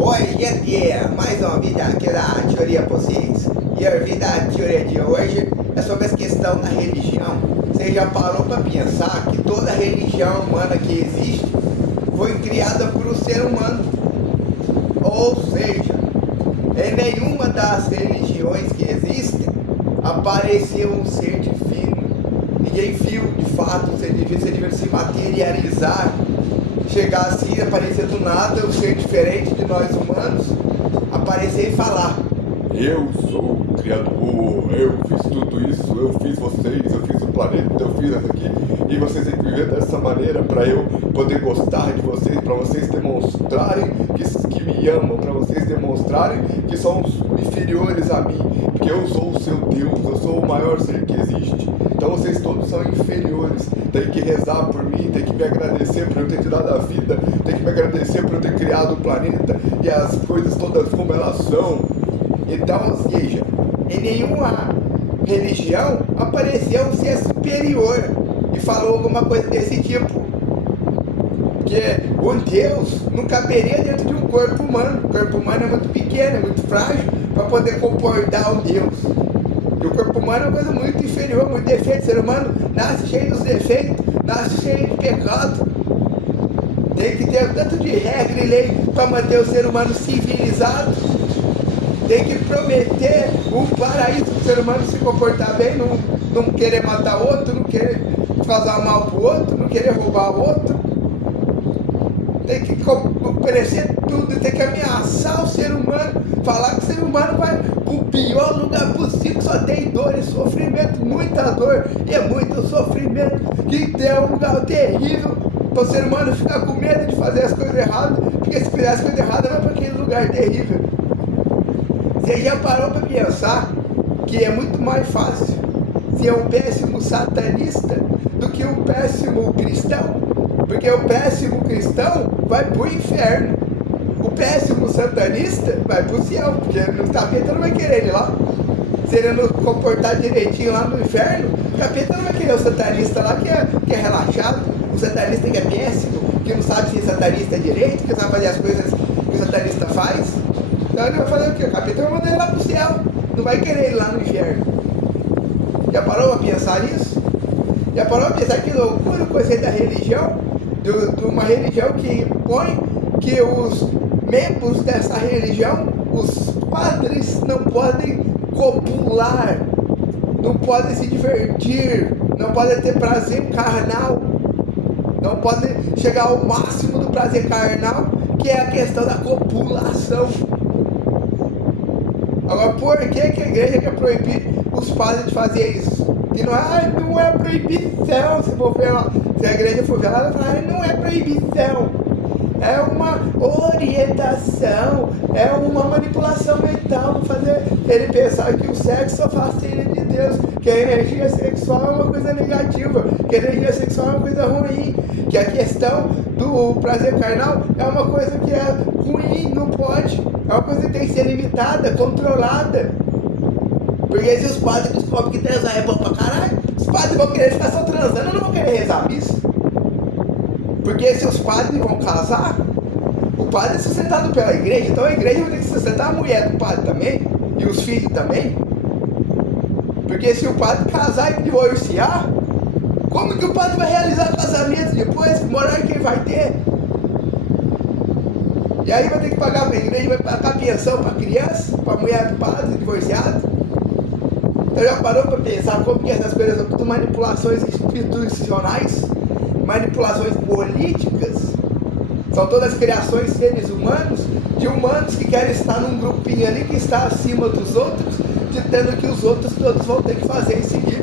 Oi, gente! Mais um vídeo aqui da Teoria para vocês. E a vida da teoria de hoje é sobre a questão da religião. Você já parou para pensar que toda religião humana que existe foi criada por um ser humano? Ou seja, em nenhuma das religiões que existem apareceu um ser divino. Ninguém viu de fato um ser divino, ser divino se materializar, chegar assim, aparecer do nada, um ser diferente de nós humanos, aparecer e falar: eu sou o Criador, eu fiz tudo isso, eu fiz vocês, eu fiz o planeta, eu fiz isso aqui, e vocês têm que viver dessa maneira para eu poder gostar de vocês, para vocês demonstrarem que me amam, para vocês demonstrarem que são inferiores a mim, porque eu sou o seu Deus, eu sou o maior ser que existe. Então vocês todos são inferiores, tem que rezar por mim, tem que me agradecer por eu ter te dado a vida, tem que me agradecer por eu ter criado o planeta e as coisas todas como elas são. Então, ou seja, em nenhuma religião apareceu um ser superior e falou alguma coisa desse tipo. Porque um Deus não caberia dentro de um corpo humano. O corpo humano é muito pequeno, é muito frágil para poder comportar um Deus. E o corpo humano é uma coisa muito inferior, muito defeito. O ser humano nasce cheio dos defeitos, nasce cheio de pecado. Tem que ter tanto de regra e lei para manter o ser humano civilizado. Tem que prometer um paraíso para o ser humano se comportar bem, não querer matar outro, não querer fazer mal para o outro, não querer roubar o outro. Tem que oferecer tudo, tem que ameaçar o ser humano, falar que o ser humano vai para o pior lugar possível, que só tem dor e sofrimento, muita dor e muito sofrimento, que é um lugar terrível para o ser humano ficar com medo de fazer as coisas erradas, porque se fizer as coisas erradas vai para aquele lugar terrível. Você já parou para pensar que é muito mais fácil ser um péssimo satanista do que um péssimo cristão? Porque o péssimo cristão vai para o inferno. O péssimo satanista vai para o céu, porque o capeta não vai querer ir lá. Se ele não comportar direitinho lá no inferno, o capeta não vai querer o satanista lá que é relaxado. O satanista que é péssimo, que não sabe se satanista é direito, que sabe fazer as coisas que o satanista faz. Então ele vai fazer o quê? O capeta vai mandar ele lá pro céu, não vai querer ir lá no inferno. Já parou a pensar nisso? Já parou a pensar que loucura o conceito da religião? De uma religião que impõe que os membros dessa religião, os padres, não podem copular, não podem se divertir, não podem ter prazer carnal, não podem chegar ao máximo do prazer carnal, que é a questão da copulação. Agora, por que a igreja quer proibir os padres de fazer isso? E não é proibição, se a igreja for ver lá, ela fala, não é proibição, é uma orientação, é uma manipulação mental para fazer ele pensar que o sexo afasta ele de Deus, que a energia sexual é uma coisa negativa, que a energia sexual é uma coisa ruim, que a questão do prazer carnal é uma coisa que é ruim, não pode, é uma coisa que tem que ser limitada, controlada. Porque se os padres descobrem que transar é bom pra caralho, os padres vão querer ficar só transando, não vão querer rezar missa. Porque se os padres vão casar, o padre é sustentado pela igreja, então a igreja vai ter que sustentar a mulher do padre também, e os filhos também. Porque se o padre casar e divorciar, como que o padre vai realizar o casamento depois? Que moral que ele vai ter? E aí vai ter que pagar para a igreja, vai pagar pensão para criança, para a mulher do padre divorciado. Então já parou para pensar como que essas coisas são tudo manipulações institucionais, manipulações políticas, são todas criações de seres humanos, de humanos que querem estar num grupinho ali que está acima dos outros, ditando que os outros todos vão ter que fazer em seguida.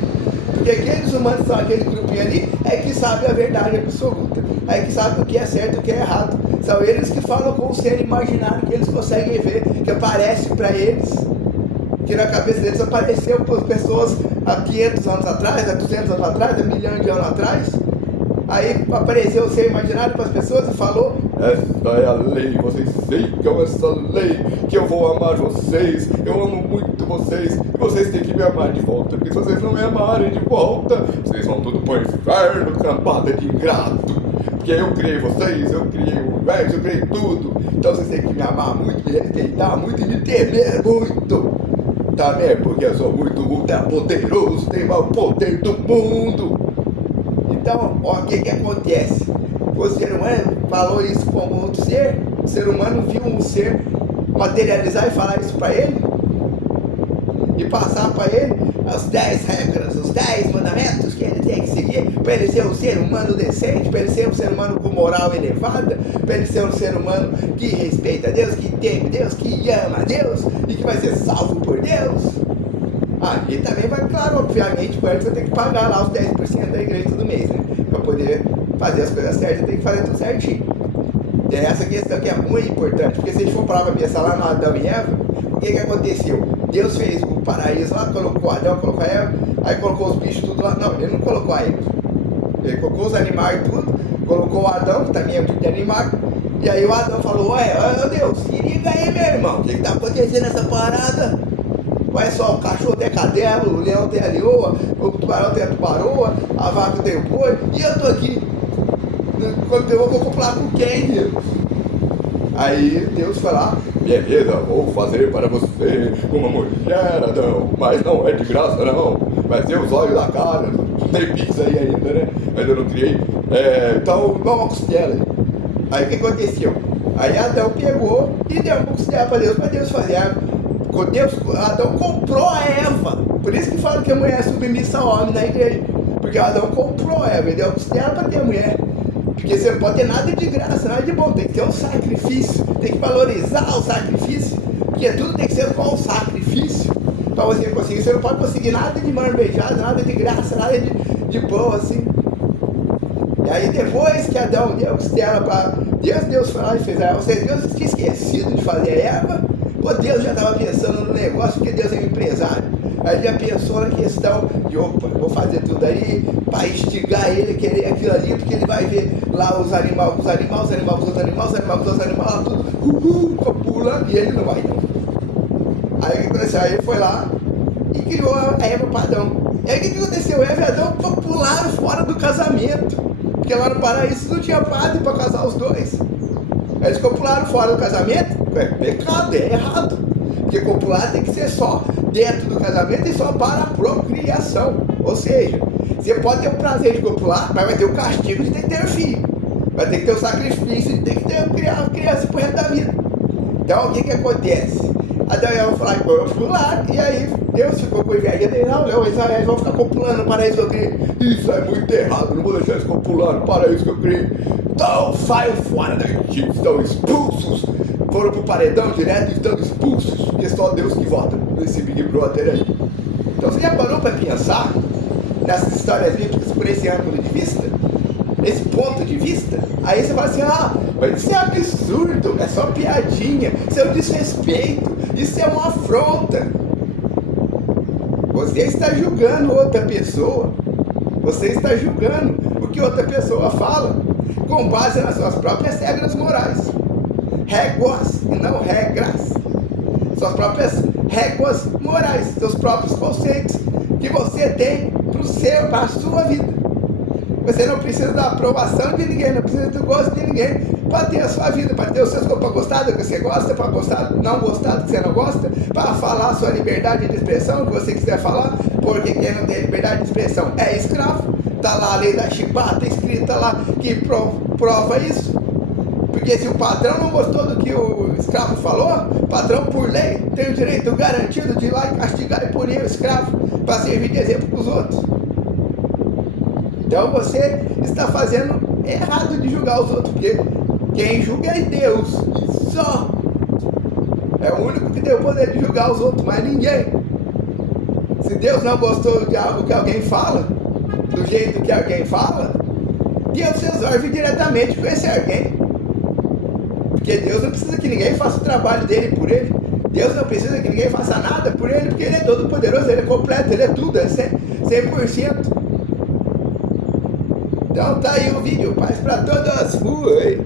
Porque aqueles humanos que são aquele grupinho ali é que sabem a verdade absoluta, é que sabem o que é certo e o que é errado. São eles que falam com o ser imaginário que eles conseguem ver, que aparece para eles, que na cabeça deles apareceu para as pessoas há 500 anos atrás, há 200 anos atrás, há milhões de anos atrás. Aí apareceu o ser imaginário para as pessoas e falou: esta é a lei, vocês sigam essa lei, que eu vou amar vocês, eu amo muito vocês, e vocês têm que me amar de volta, porque se vocês não me amarem de volta, vocês vão tudo pro inferno, cambada de ingrato, porque eu criei vocês, eu criei o universo, eu creio em tudo. Então vocês têm que me amar muito, me respeitar muito e me temer muito. Também porque eu sou muito poderoso, tenho o poder do mundo. Então, ó, o que acontece? O ser humano falou isso como outro ser, o ser humano viu um ser materializar e falar isso para ele, e passar para ele as 10 regras, os 10 mandamentos que ele tem que seguir, para ele ser um ser humano decente, para ele ser um ser humano com moral elevada, para ele ser um ser humano que respeita Deus, que teme Deus, que ama Deus e que vai ser salvo por Deus. E também vai, claro, obviamente, por você tem que pagar lá os 10% da igreja todo mês, né? Para poder fazer as coisas certas, você tem que fazer tudo certinho. E essa questão que é muito importante, porque se a gente for parar para pensar lá no Adão e Eva, o que aconteceu? Deus fez o paraíso lá, colocou Adão, colocou a Eva, aí colocou os bichos tudo lá. Não, ele não colocou a Eva. Ele colocou os animais tudo, colocou o Adão, que também é um tipo de animal, e aí o Adão falou, olha Deus, se liga aí, meu irmão, o que está acontecendo nessa parada? Olha só, o cachorro tem cadela, o leão tem a leoa, o tubarão tem a tubaroa, a vaca tem o boi, e eu tô aqui. Quando eu vou comprar com quem, Deus? Aí Deus foi lá, beleza, vou fazer para você uma mulher, Adão, mas não é de graça não, vai ser os olhos da cara, não tem pizza aí ainda, né? Ainda não criei, então dá uma costela. Aí o que aconteceu? Aí Adão pegou e deu uma costela para Deus fazer. Adão comprou a Eva, por isso que falam que a mulher é submissa ao homem na igreja, porque Adão comprou a Eva, ele deu a costela para ter a mulher. Porque você não pode ter nada de graça, nada de bom, tem que ter um sacrifício, tem que valorizar o sacrifício, porque tudo tem que ser com um sacrifício, para você conseguir. Você não pode conseguir nada de mano beijado, nada de graça, nada de boa assim. E aí depois que Adão deu costela para Deus foi lá e fez a Eva, Deus tinha esquecido de fazer a Eva, ou Deus já estava pensando no negócio, porque Deus é um empresário. Aí já pensou na questão de, opa, vou fazer tudo aí para instigar ele a querer aquilo ali, porque ele vai ver lá os animais com os animais, os animais com os animais, os animais com os animais, lá tudo, pulando, e ele não vai não. Aí o que aconteceu? Aí ele foi lá e criou a Eva para Adão. E aí o que aconteceu? Eva e Adão pularam fora do casamento, porque lá no paraíso não tinha padre para casar os dois. Aí eles pularam fora do casamento, é pecado, é errado. Porque copular tem que ser só dentro do casamento e só para a procriação. Ou seja, você pode ter o prazer de copular, mas vai ter o castigo de ter que ter filho. Vai ter que ter o sacrifício de ter que ter criar criança pro resto da vida. Então o que acontece? Adão e Eva falaram que vão pular, e aí Deus ficou com inveja dele. Não, eles vão ficar copulando no paraíso que eu criei. Isso é muito errado, não vou deixar eles copulando no paraíso que eu criei. Então saiam fora daqui, estão expulsos. Foram pro paredão direto e estão expulsos, porque só Deus que vota nesse Big Brother aí. Então você já parou para pensar nessas histórias bíblicas por esse ângulo de vista? Esse ponto de vista? Aí você fala assim, mas isso é absurdo, é só piadinha, isso é um desrespeito, isso é uma afronta. Você está julgando outra pessoa, você está julgando o que outra pessoa fala, com base nas suas próprias regras morais. Réguas e não regras. Suas próprias réguas morais, seus próprios conceitos que você tem para a sua vida. Você não precisa da aprovação de ninguém, não precisa do gosto de ninguém para ter a sua vida, para ter os seus para gostar do que você gosta, para gostar, não gostar do que você não gosta, para falar a sua liberdade de expressão, o que você quiser falar, porque quem não tem liberdade de expressão é escravo. Está lá a lei da chibata escrita lá que prova isso. Porque se o patrão não gostou do que o escravo falou, o patrão, por lei, tem o direito garantido de ir lá e castigar e punir o escravo para servir de exemplo para os outros. Então você está fazendo errado de julgar os outros, porque quem julga é Deus, e só. É o único que tem o poder de julgar os outros, mas ninguém. Se Deus não gostou de algo que alguém fala, do jeito que alguém fala, Deus resolve diretamente com esse alguém. Porque Deus não precisa que ninguém faça o trabalho dele por ele. Deus não precisa que ninguém faça nada por ele, porque ele é todo poderoso, ele é completo, ele é tudo, é 100%. Então tá aí o vídeo, paz pra todos, fui!